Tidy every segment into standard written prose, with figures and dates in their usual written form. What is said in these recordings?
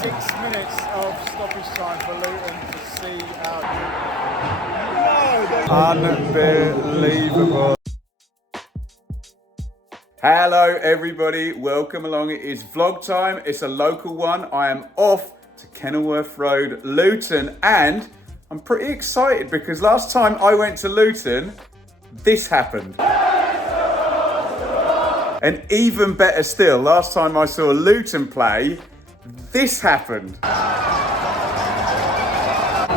6 minutes of stoppage time for Luton to see out. Unbelievable. Hello everybody, welcome along. It is vlog time. It's a local one. I am off to Kenilworth Road, Luton, and I'm pretty excited because last time I went to Luton, this happened. And even better still, last time I saw Luton play, this happened.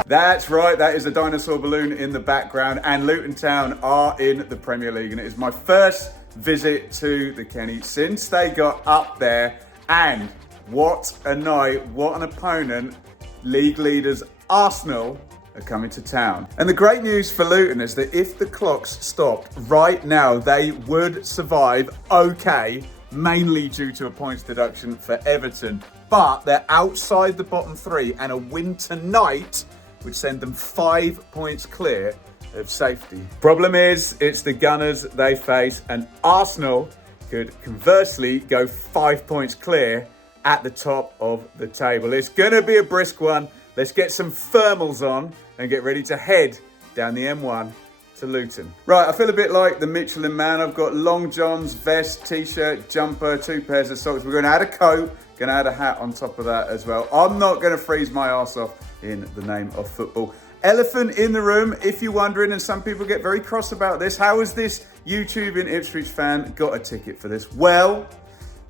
That's right, that is a dinosaur balloon in the background, and Luton Town are in the Premier League, and it is my first visit to the Kenny since they got up there, and what a night, what an opponent. League leaders Arsenal are coming to town. And the great news for Luton is that if the clocks stopped right now, they would survive okay, mainly due to a points deduction for Everton, but they're outside the bottom three, and a win tonight would send them 5 points clear of safety. Problem is, it's the Gunners they face, and Arsenal could conversely go 5 points clear at the top of the table. It's gonna be a brisk one. Let's get some thermals on and get ready to head down the M1 to Luton. Right, I feel a bit like the Michelin Man. I've got long johns, vest, t-shirt, jumper, 2 pairs of socks. We're gonna add a coat, gonna add a hat on top of that as well. I'm not gonna freeze my arse off in the name of football. Elephant in the room, if you're wondering, and some people get very cross about this, how has this YouTube in Ipswich fan got a ticket for this? Well,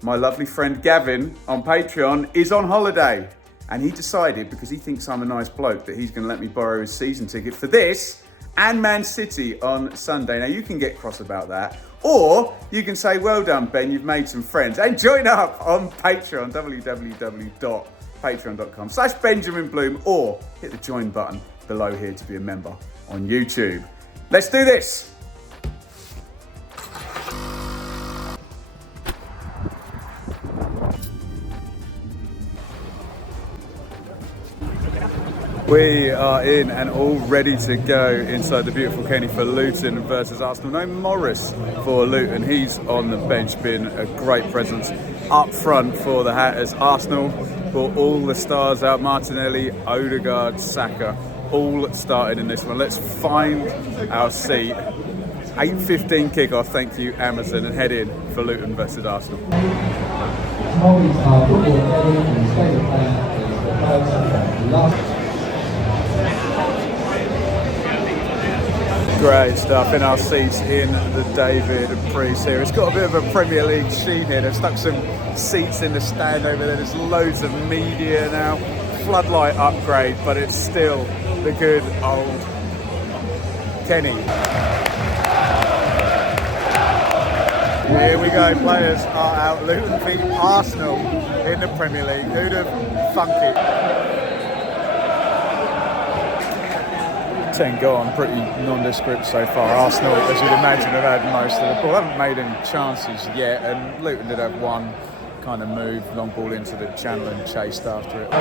my lovely friend Gavin on Patreon is on holiday, and he decided, because he thinks I'm a nice bloke, that he's going to let me borrow his season ticket for this and Man City on Sunday. Now, you can get cross about that, or you can say, well done, Ben, you've made some friends, and join up on Patreon, www.patreon.com/Benjamin Bloom, or hit the join button below here to be a member on YouTube. Let's do this. We are in and all ready to go inside the beautiful Kenny for Luton versus Arsenal. No Morris for Luton. He's on the bench, been a great presence up front for the Hatters. Arsenal brought all the stars out. Martinelli, Odegaard, Saka, all started in this one. Let's find our seat. 8:15 kickoff, thank you Amazon, and head in for Luton versus Arsenal. Great stuff in our seats in the David Priest here. It's got a bit of a Premier League sheen here. They've stuck some seats in the stand over there. There's loads of media now. Floodlight upgrade, but it's still the good old Kenny. Here we go, players are out. Luton beat Arsenal in the Premier League. Who'd have thunk it? 10 gone, pretty nondescript so far. Arsenal, as you'd imagine, have had most of the ball. Haven't made any chances yet, and Luton did have one kind of move, long ball into the channel and chased after it.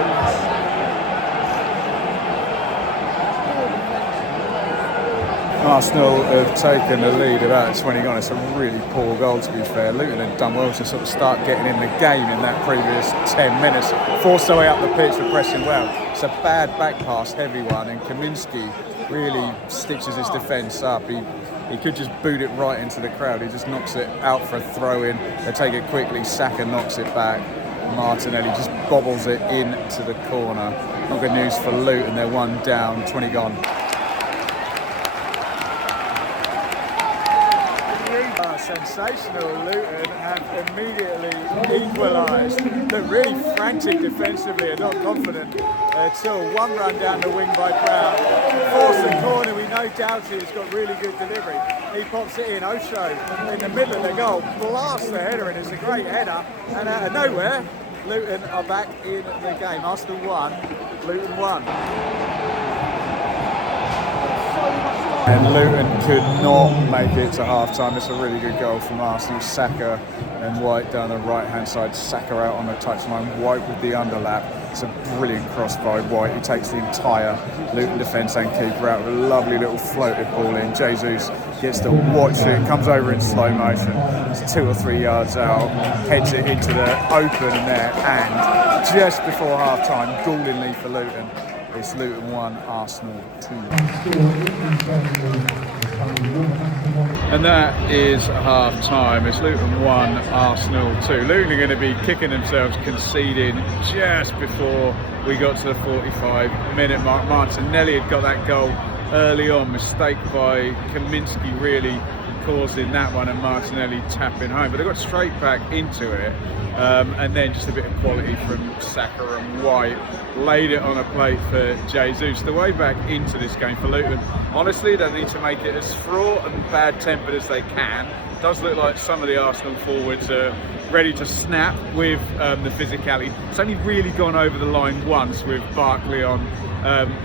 Arsenal have taken the lead about 20 gone. It's a really poor goal, to be fair. Luton had done well to sort of start getting in the game in that previous 10 minutes. Forced their way up the pitch for pressing well. It's a bad back pass, heavy one, and Kaminsky really stitches his defence up. He could just boot it right into the crowd. He just knocks it out for a throw-in. They take it quickly. Saka knocks it back. Martinelli just bobbles it into the corner. Not good news for Luton. They're 1 down, 20 gone. Sensational. Luton have immediately equalised. Look really frantic defensively and not confident at all. One run down the wing by Brown. Force the corner. We know Doughty has got really good delivery. He pops it in. Osho in the middle of the goal. Blasts the header in. It's a great header. And out of nowhere, Luton are back in the game. Arsenal 1, Luton 1. And Luton could not make it to half-time. It's a really good goal from Arsenal. Saka and White down the right-hand side. Saka out on the touchline. White with the underlap. It's a brilliant cross by White. He takes the entire Luton defence and keeper out with a lovely little floated ball in. Jesus gets to watch it. Comes over in slow motion. It's 2 or 3 yards out. Heads it into the open there. And just before half-time, gallingly for Luton. It's Luton 1, Arsenal 2. And that is half-time. It's Luton 1, Arsenal 2. Luton are going to be kicking themselves, conceding just before we got to the 45-minute mark. Martinelli had got that goal early on. Mistake by Kaminsky really causing that one, and Martinelli tapping home. But they got straight back into it. And then just a bit of quality from Saka and White. Laid it on a plate for Jesus. The way back into this game for Luton, honestly, they need to make it as fraught and bad-tempered as they can. It does look like some of the Arsenal forwards are ready to snap with the physicality. It's only really gone over the line once with Barkley on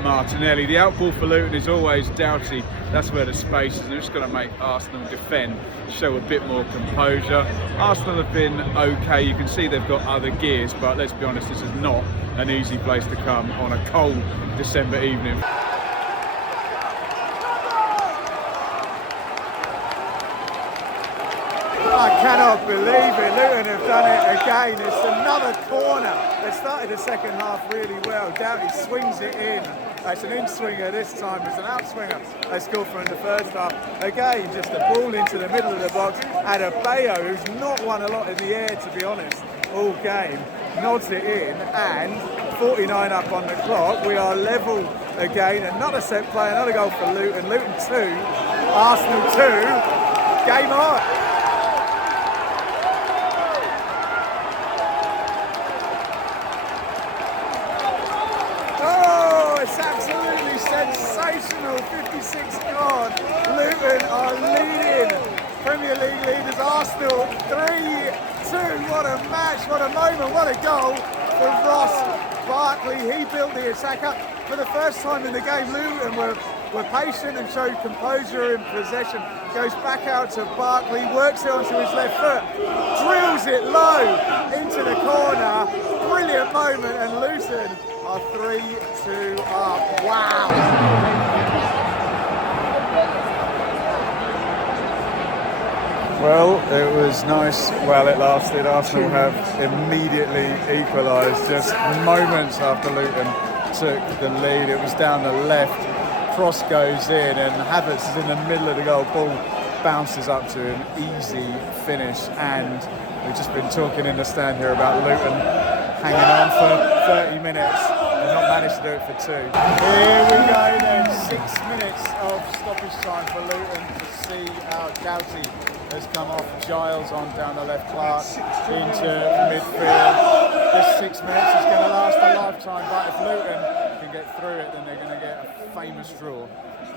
Martinelli. The outball for Luton is always Doughty. That's where the space is, and it's going to make Arsenal defend, show a bit more composure. Arsenal have been okay. You can see they've got other gears, but let's be honest, this is not an easy place to come on a cold December evening. I cannot believe it. Luton have done it again. It's another corner. They started the second half really well. Doughty swings it in. It's an in-swinger this time. It's an out-swinger. They scored from the first half. Again, just a ball into the middle of the box. Adebayo, who's not won a lot in the air, to be honest, all game, nods it in, and 49 up on the clock. We are level again. Another set play, another goal for Luton. Luton 2, Arsenal 2. Game on. It's absolutely sensational. 56 gone. Luton are leading. Premier League leaders Arsenal 3-2. What a match, what a moment, what a goal for Ross Barkley. He built the attack up for the first time in the game. Luton were patient and showed composure in possession. Goes back out to Barkley, works it onto his left foot, drills it low into the corner. Brilliant moment, and Luton are 3-2 up. Wow. Well, it was nice while it lasted. Arsenal have immediately equalised just moments after Luton took the lead. It was down the left, cross goes in, and Havertz is in the middle of the goal. Ball bounces up to an easy finish, and we've just been talking in the stand here about Luton hanging on for 30 minutes and not managed to do it for 2. Here we go then, 6 minutes of stoppage time for Luton to see how Doughty has come off. Giles on down the left, Clark into midfield. This 6 minutes is going to last a lifetime, but if Luton can get through it, then they're going to get a famous draw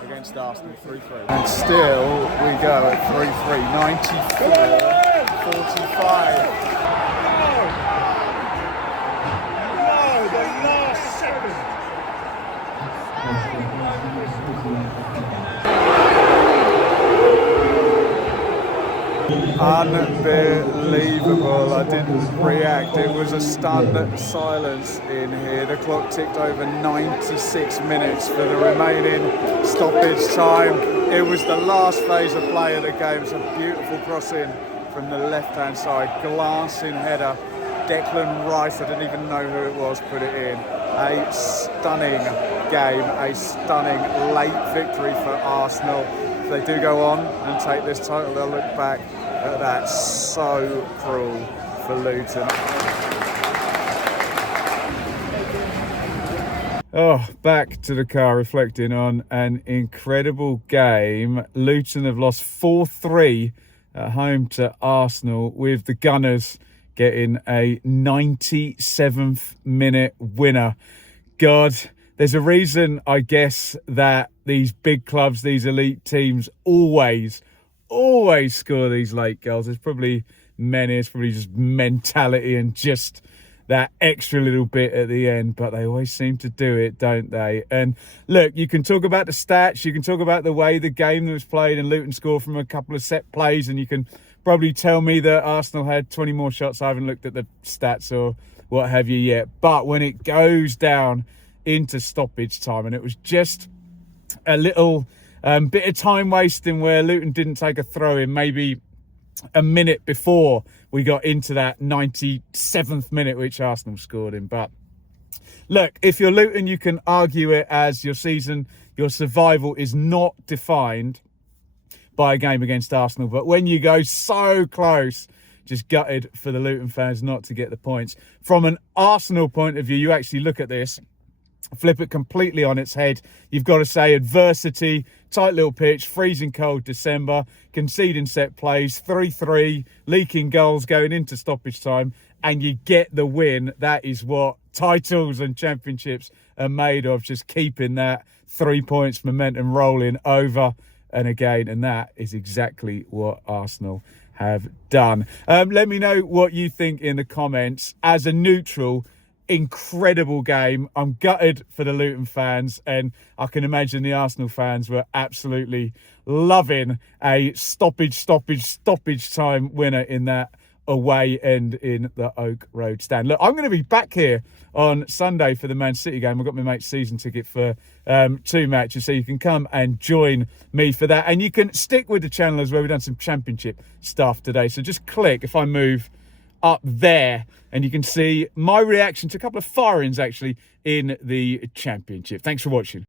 against Arsenal, 3-3. And still we go at 3-3, 94-45. Unbelievable. I didn't react. It was a stunned silence in here. The clock ticked over 96 minutes for the remaining stoppage time. It was the last phase of play of the game. It's a beautiful crossing from the left-hand side. Glancing header. Declan Rice, I didn't even know who it was, put it in. A stunning game, a stunning late victory for Arsenal. If they do go on and take this title, they'll look back at that. So cruel for Luton. Oh, back to the car, reflecting on an incredible game. Luton have lost 4-3 at home to Arsenal, with the Gunners getting a 97th minute winner. God, there's a reason, I guess, that these big clubs, these elite teams always score these late goals. There's probably many, it's probably just mentality and just that extra little bit at the end, but they always seem to do it, don't they? And look, you can talk about the stats, you can talk about the way the game was played, and Luton scored from a couple of set plays, and you can probably tell me that Arsenal had 20 more shots. I haven't looked at the stats or what have you yet. But when it goes down into stoppage time, and it was just a little bit of time wasting where Luton didn't take a throw in, maybe a minute before we got into that 97th minute, which Arsenal scored in. But look, if you're Luton, you can argue it as your season, your survival is not defined by a game against Arsenal. But when you go so close, just gutted for the Luton fans not to get the points. From an Arsenal point of view, you actually look at this, flip it completely on its head. You've got to say adversity, tight little pitch, freezing cold December, conceding set plays, 3-3, leaking goals going into stoppage time, and you get the win. That is what titles and championships are made of, just keeping that 3 points momentum rolling over and again. And that is exactly what Arsenal have done. Let me know what you think in the comments. As a neutral, incredible game. I'm gutted for the Luton fans, and I can imagine the Arsenal fans were absolutely loving a stoppage time winner in that away end in the Oak Road stand. Look, I'm going to be back here on Sunday for the Man City game. I've got my mate's season ticket for 2 matches, so you can come and join me for that. And you can stick with the channel as well. We've done some championship stuff today. So just click, if I move up there, and you can see my reaction to a couple of firings actually in the championship. Thanks for watching.